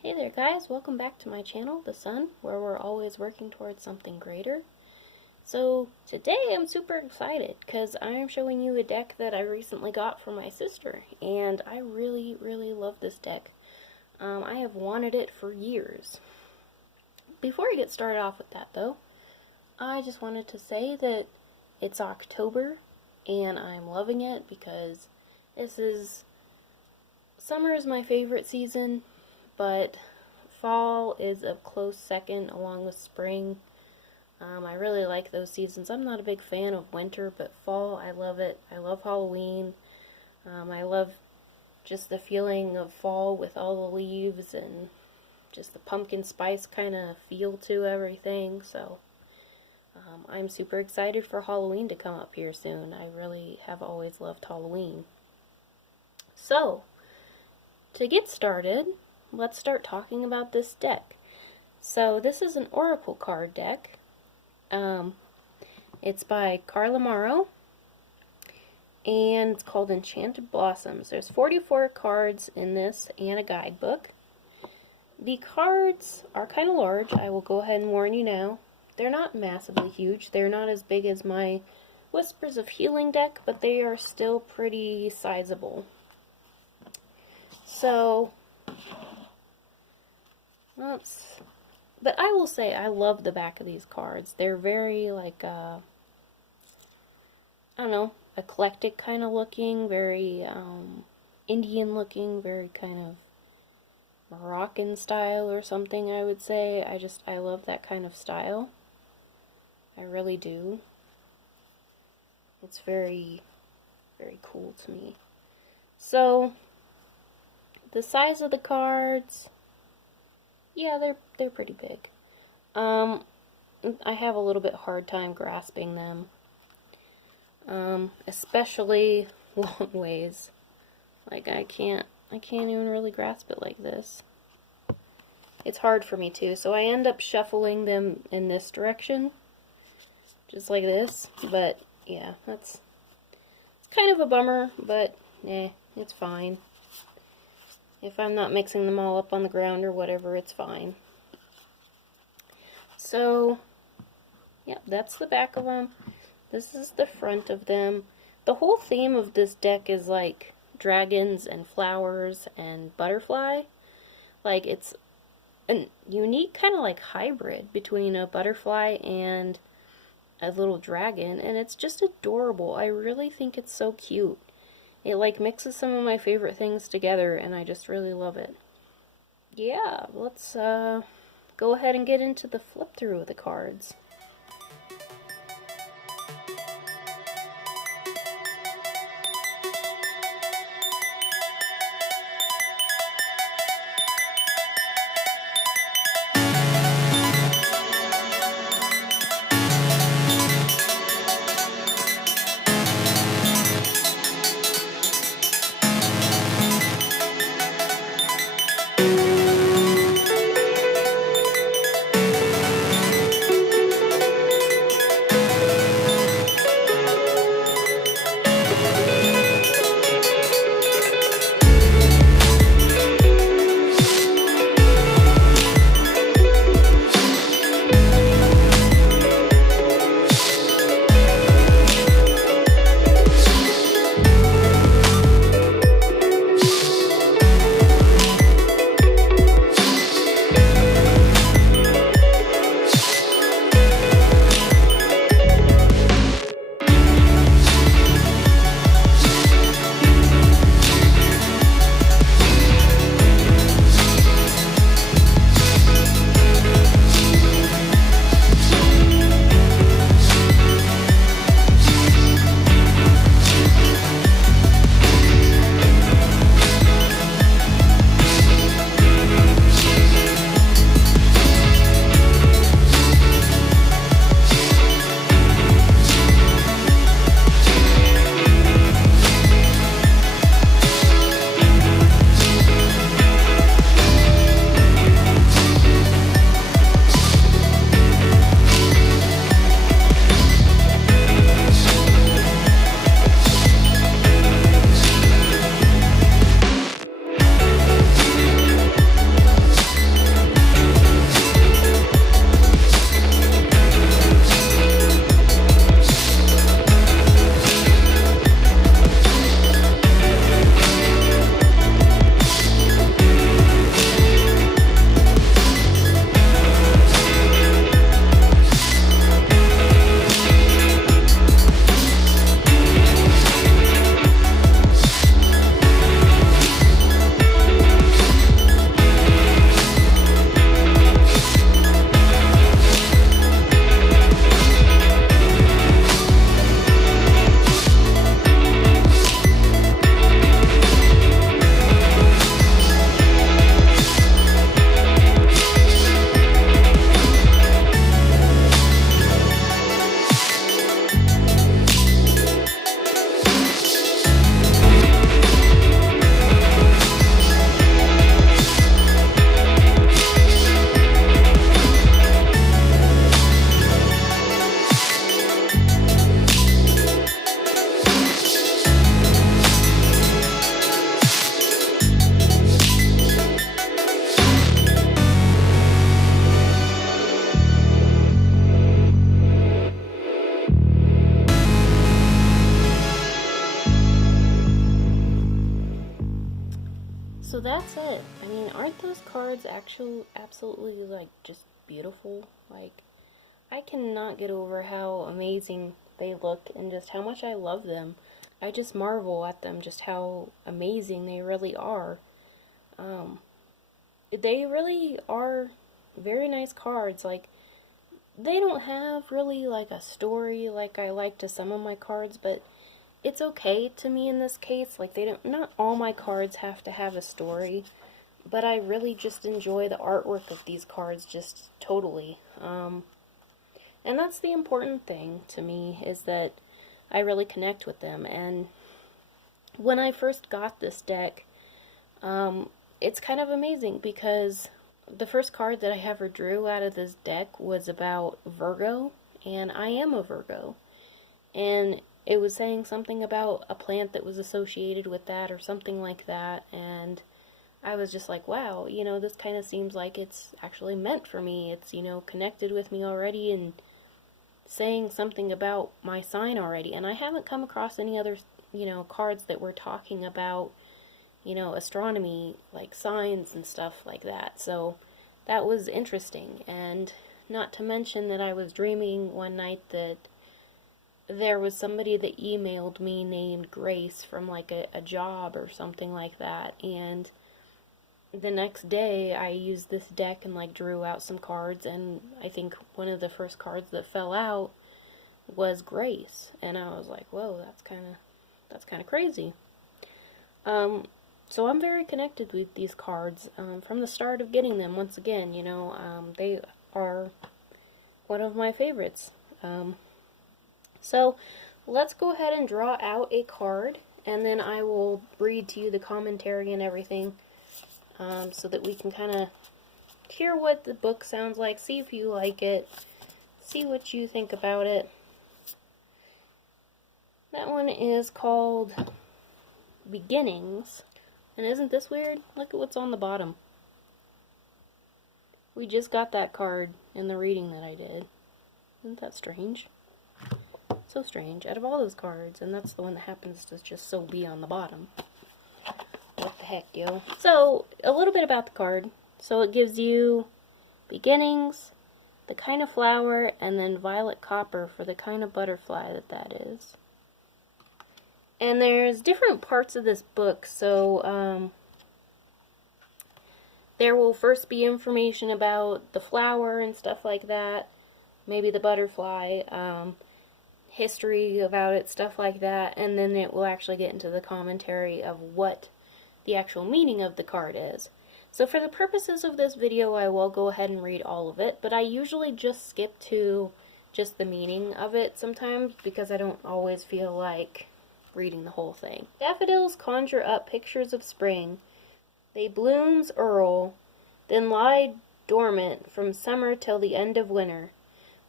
Hey there guys, welcome back to my channel, The Sun, where we're always working towards something greater. So today I'm super excited because I am showing you a deck that I recently got from my sister, and I really love this deck. I have wanted it for years. Before I get started off with that though, I just wanted to say that it's October and I'm loving it because summer is my favorite season, but fall is a close second along with spring. I really like those seasons. I'm not a big fan of winter, but fall, I love it. I love Halloween. I love just the feeling of fall with all the leaves and just the pumpkin spice kind of feel to everything. So I'm super excited for Halloween to come up here soon. I really have always loved Halloween. So, to get started, let's start talking about this deck. So this is an Oracle card deck. It's by Carla Morrow, and it's called Enchanted Blossoms. There's 44 cards in this and a guidebook. The cards are kind of large. I will go ahead and warn you now. They're not massively huge. They're not as big as my Whispers of Healing deck, but they are still pretty sizable. So, but I will say I love the back of these cards. They're very, like, I don't know, eclectic kind of looking, very Indian looking, very kind of Moroccan style or something, I would say. I love that kind of style. I really do. It's very cool to me. So, the size of the cards, yeah, they're pretty big. I have a little bit hard time grasping them, especially long ways. Like I can't even really grasp it like this. It's hard for me too, so I end up shuffling them in this direction, just like this. But yeah, it's kind of a bummer, but it's fine. If I'm not mixing them all up on the ground or whatever, it's fine. So, yeah, that's the back of them. This is the front of them. The whole theme of this deck is like dragons and flowers and butterfly. Like, it's a unique kind of like hybrid between a butterfly and a little dragon, and it's just adorable. I really think it's so cute. It like mixes some of my favorite things together, and I just really love it. Yeah, let's go ahead and get into the flip through of the cards. So that's it. I mean, aren't those cards actually absolutely, like, just beautiful? Like, I cannot get over how amazing they look and just how much I love them. I just marvel at them, just how amazing they really are. They really are very nice cards. Like, they don't have really, like, a story like I like to some of my cards, but it's okay to me in this case. Like, not all my cards have to have a story, but I really just enjoy the artwork of these cards just totally. And that's the important thing to me, is that I really connect with them. And when I first got this deck, it's kind of amazing because the first card that I ever drew out of this deck was about Virgo, and I am a Virgo. And it was saying something about a plant that was associated with that or something like that, and I was just like, wow, you know, this kind of seems like it's actually meant for me. It's, you know, connected with me already and saying something about my sign already. And I haven't come across any other, you know, cards that were talking about, you know, astronomy, like signs and stuff like that. So that was interesting. And not to mention that I was dreaming one night that there was somebody that emailed me named Grace from like a job or something like that, and the next day I used this deck and like drew out some cards, and I think one of the first cards that fell out was Grace, and I was like, whoa, that's kind of crazy. So I'm very connected with these cards from the start of getting them. Once again, you know, they are one of my favorites. So let's go ahead and draw out a card, and then I will read to you the commentary and everything, so that we can kind of hear what the book sounds like, see if you like it, see what you think about it. That one is called Beginnings, and isn't this weird? Look at what's on the bottom. We just got that card in the reading that I did. Isn't that strange? So strange. Out of all those cards, and that's the one that happens to just so be on the bottom. What the heck, yo? So, a little bit about the card. So it gives you beginnings, the kind of flower, and then violet copper for the kind of butterfly that is. And there's different parts of this book, so there will first be information about the flower and stuff like that, maybe the butterfly, history about it, stuff like that, and then it will actually get into the commentary of what the actual meaning of the card is. So for the purposes of this video, I will go ahead and read all of it, but I usually just skip to just the meaning of it sometimes because I don't always feel like reading the whole thing. Daffodils conjure up pictures of spring. They blooms early, then lie dormant from summer till the end of winter.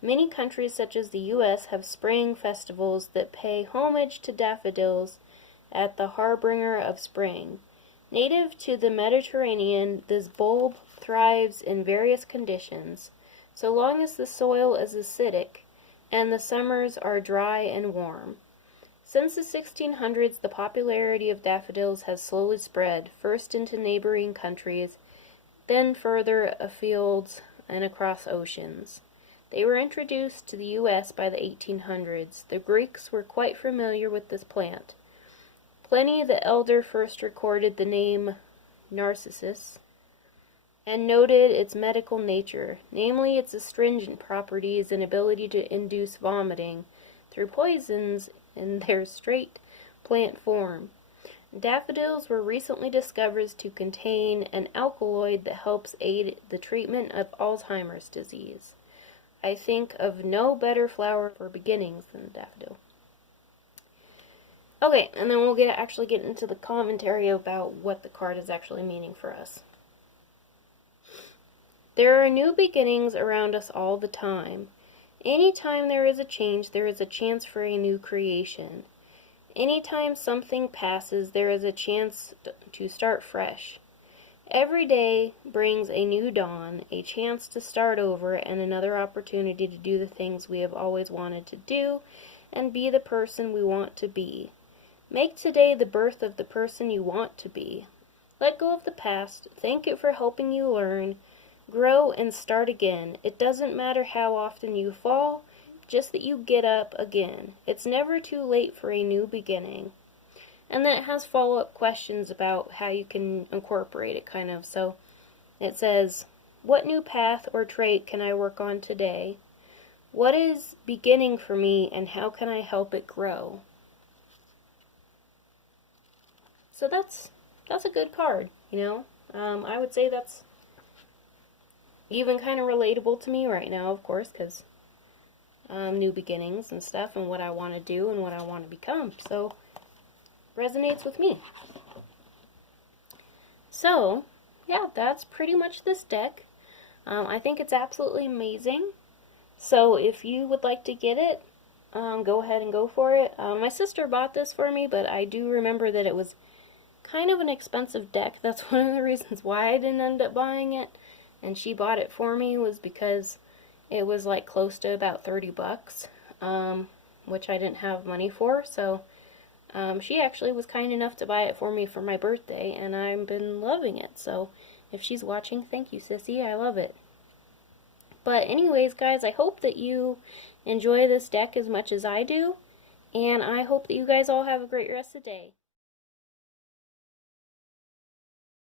Many countries such as the U.S. have spring festivals that pay homage to daffodils at the harbinger of spring. Native to the Mediterranean, this bulb thrives in various conditions, so long as the soil is acidic and the summers are dry and warm. Since the 1600s, the popularity of daffodils has slowly spread, first into neighboring countries, then further afield and across oceans. They were introduced to the U.S. by the 1800s. The Greeks were quite familiar with this plant. Pliny the Elder first recorded the name Narcissus and noted its medical nature, namely its astringent properties and ability to induce vomiting through poisons in their straight plant form. Daffodils were recently discovered to contain an alkaloid that helps aid the treatment of Alzheimer's disease. I think of no better flower for beginnings than the daffodil. Okay, and then we'll actually get into the commentary about what the card is actually meaning for us. There are new beginnings around us all the time. Anytime there is a change, there is a chance for a new creation. Anytime something passes, there is a chance to start fresh. Every day brings a new dawn, a chance to start over, and another opportunity to do the things we have always wanted to do and be the person we want to be. Make today the birth of the person you want to be. Let go of the past, thank it for helping you learn, grow and start again. It doesn't matter how often you fall, just that you get up again. It's never too late for a new beginning. And then it has follow-up questions about how you can incorporate it, kind of. So it says, what new path or trait can I work on today? What is beginning for me, and how can I help it grow? So that's a good card, you know. I would say that's even kind of relatable to me right now, of course, because new beginnings and stuff, and what I want to do and what I want to become. So resonates with me. So yeah, that's pretty much this deck. I think it's absolutely amazing. So if you would like to get it, go ahead and go for it. My sister bought this for me, but I do remember that it was kind of an expensive deck. That's one of the reasons why I didn't end up buying it. And she bought it for me was because it was like close to about 30 bucks, which I didn't have money for. So she actually was kind enough to buy it for me for my birthday, and I've been loving it. So if she's watching, thank you, sissy. I love it. But anyways, guys, I hope that you enjoy this deck as much as I do, and I hope that you guys all have a great rest of the day.